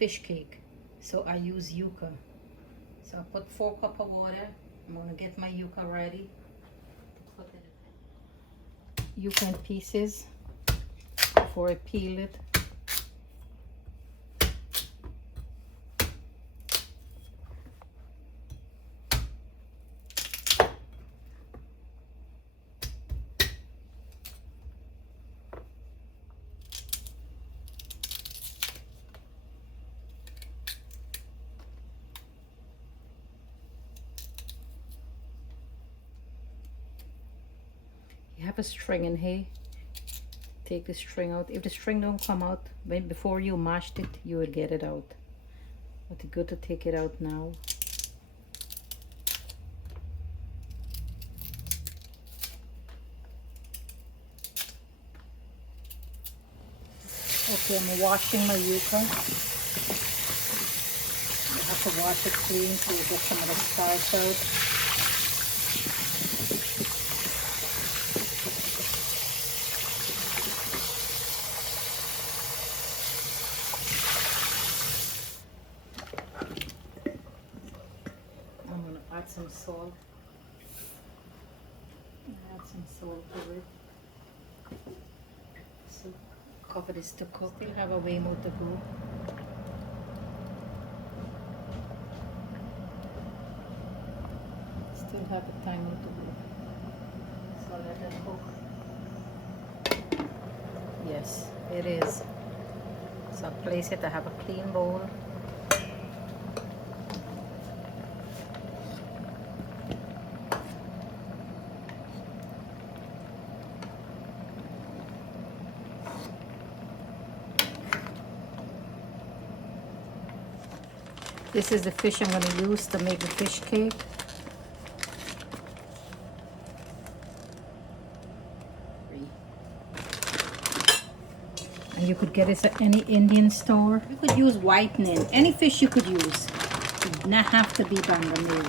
fish cake, so I use yuca. So I put 4 cups of water. I'm gonna get my yuca ready. Put it in yuca in pieces before I peel it. You have a string in here. Take the string out. If the string don't come out before you mashed it, you will get it out. But it's good to take it out now. Okay, I'm washing my yuca. You have to wash it clean so you get some of the starch out. Add some salt. Add some salt to it. So cover this to cook. Still have a way more to go. Still have a time more to go. So let it cook. Yes, it is. So I place it. I have a clean bowl. This is the fish I'm going to use to make the fish cake. And you could get this at any Indian store. You could use whitening. Any fish you could use. It does not have to be bangamil.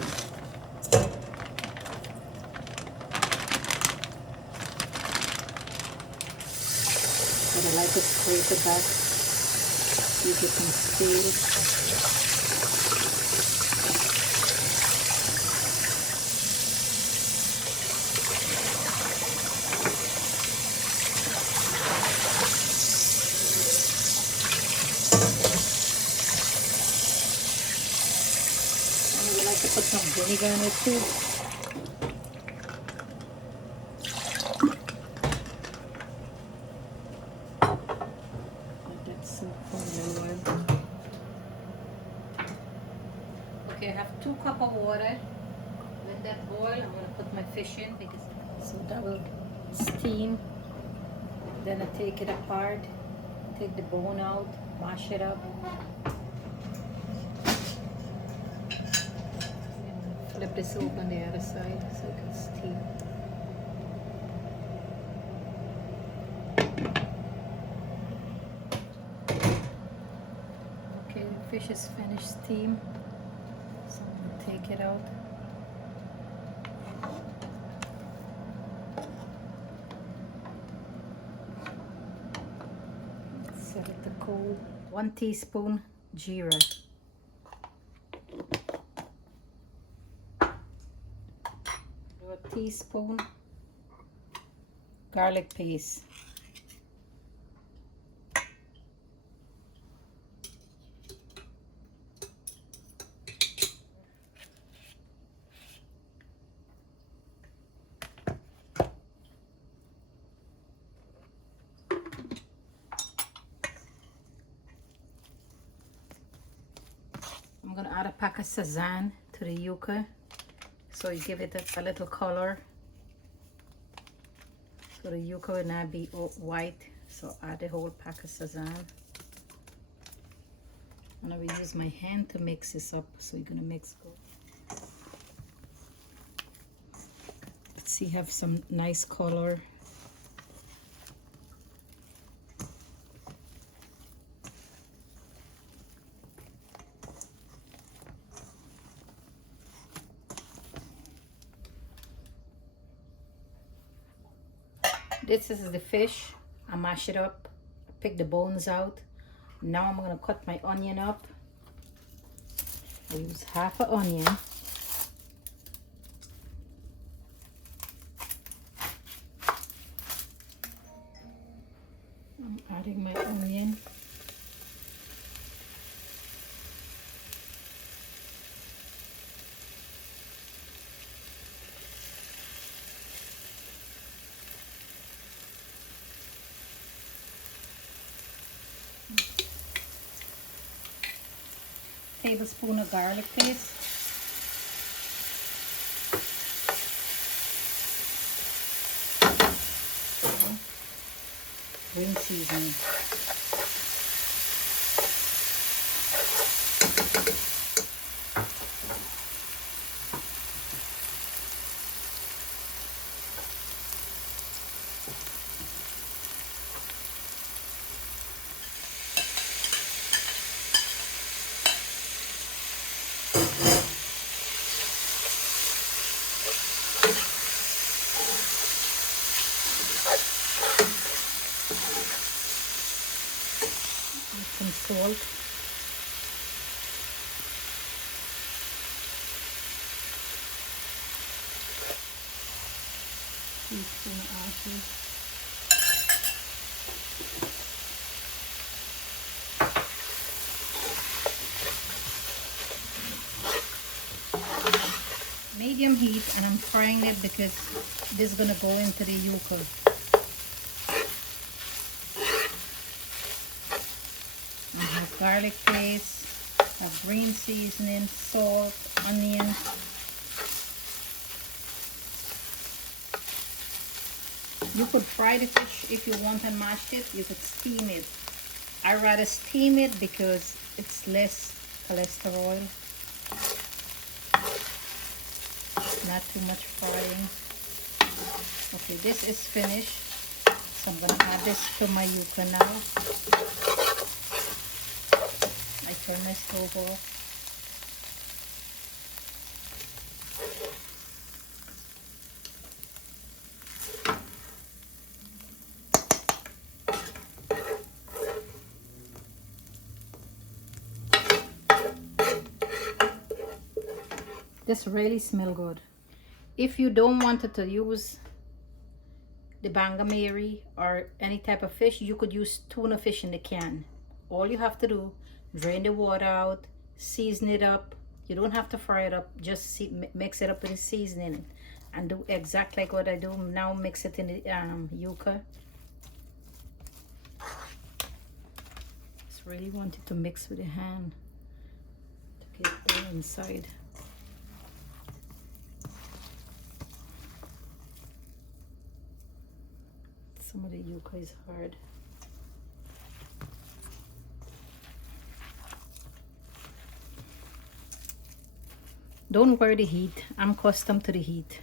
But I like to scrape it back. You get some steel. Put some vinegar in it too. Let that soak for a little while. Okay, I have 2 cups of water. When that boil, I'm going to put my fish in because so that will steam. Then I take it apart, take the bone out, mash it up. Flip this over on the other side so it can steam. Okay, the fish is finished steam. So I'm going to take it out. Set it to cool. 1 teaspoon Geera. 1 teaspoon garlic paste. I'm going to add a pack of Sazon to the yuca so you give it a little color. So the yuca will not be white, so add the whole pack of Sazon. And I will use my hand to mix this up, so you're gonna mix both. Let's see, have some nice color. This is the fish. I mash it up, pick the bones out. Now I'm gonna cut my onion up. I use half an onion. I'm adding my onion. Tablespoon of garlic paste. Green seasoning. Some salt. Teaspoon of ashes. Medium heat, and I'm frying it because this is gonna go into the yuca. I have garlic paste, I have green seasoning, salt, onion. You could fry the fish if you want and mash it. You could steam it. I rather steam it because it's less cholesterol. Not too much frying. Okay, this is finished. So I'm gonna add this to my yuca now. I turn my stove off. This really smells good. If you don't want to use the bangameri or any type of fish, you could use tuna fish in the can. All you have to do, drain the water out, season it up. You don't have to fry it up, just mix it up with the seasoning and do exactly like what I do now. Mix it in the yuca. Just really want it to mix with the hand to get the inside. Some of the yuca is hard. Don't worry the heat. I'm accustomed to the heat.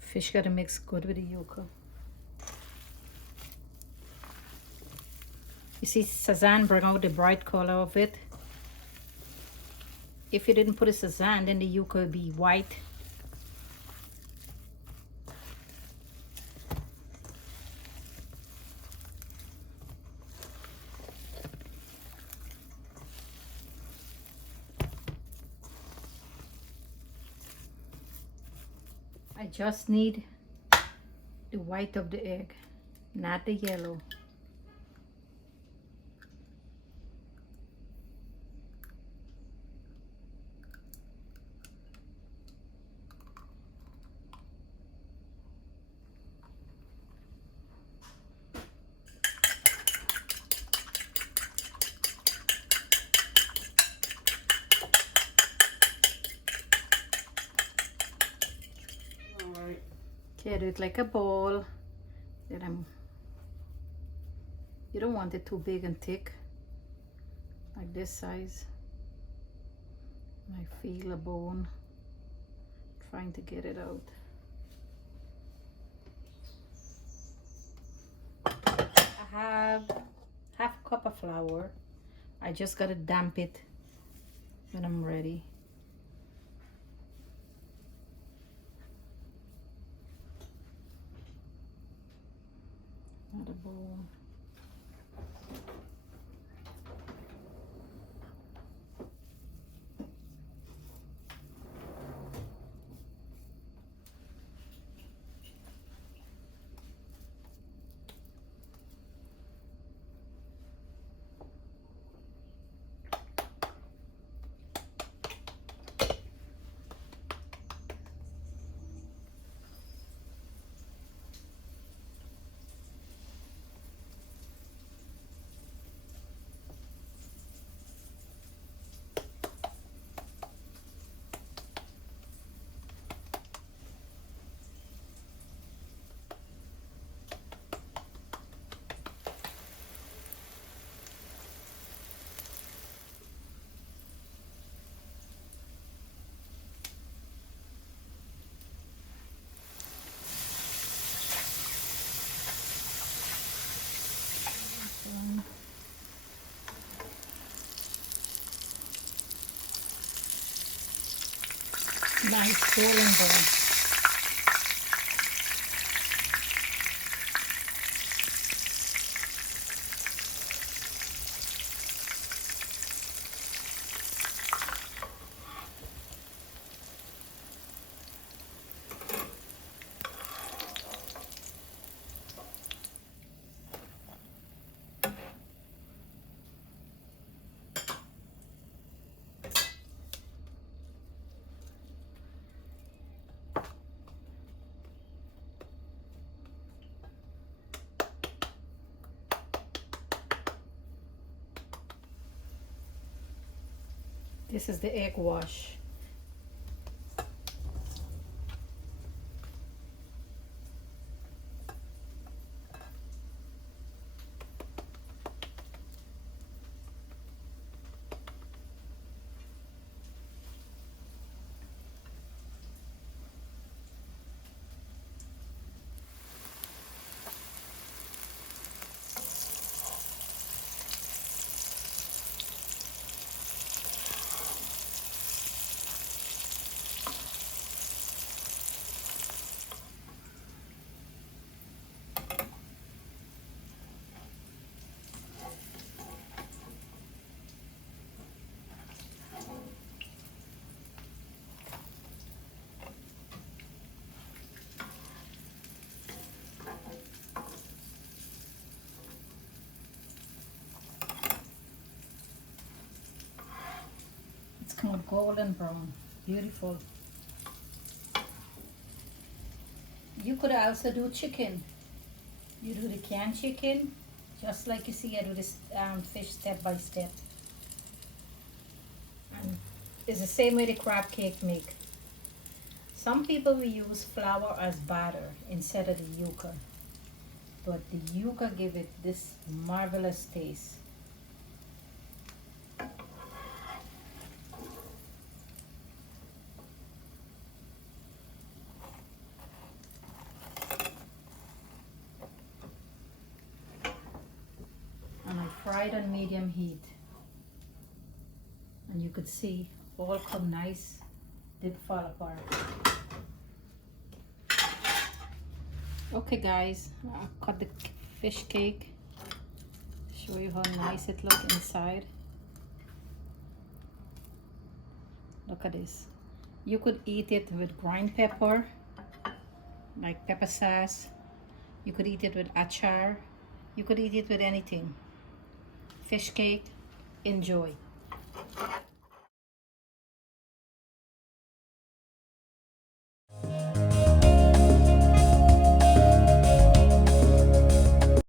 Fish gotta mix good with the yuca. You see, Sazon bring out the bright color of it. If you didn't put a Sazon, then the yuca would be white. I just need the white of the egg, not the yellow. Okay, do it like a ball. Then you don't want it too big and thick, like this size. I feel a bone, trying to get it out. I have half a cup of flour. I just gotta damp it when I'm ready. Another bowl. Nice golden brown. This is the egg wash. It's called golden brown. Beautiful. You could also do chicken. You do the canned chicken, just like you see I do this fish step by step. And it's the same way the crab cake make. Some people will use flour as batter instead of the yuca. But the yuca give it this marvelous taste. And I fried on medium heat. And you could see all come nice, didn't fall apart. Okay guys, I cut the fish cake. Show you how nice it looks inside. Look at this. You could eat it with ground pepper, like pepper sauce. You could eat it with achar. You could eat it with anything. Fish cake, enjoy.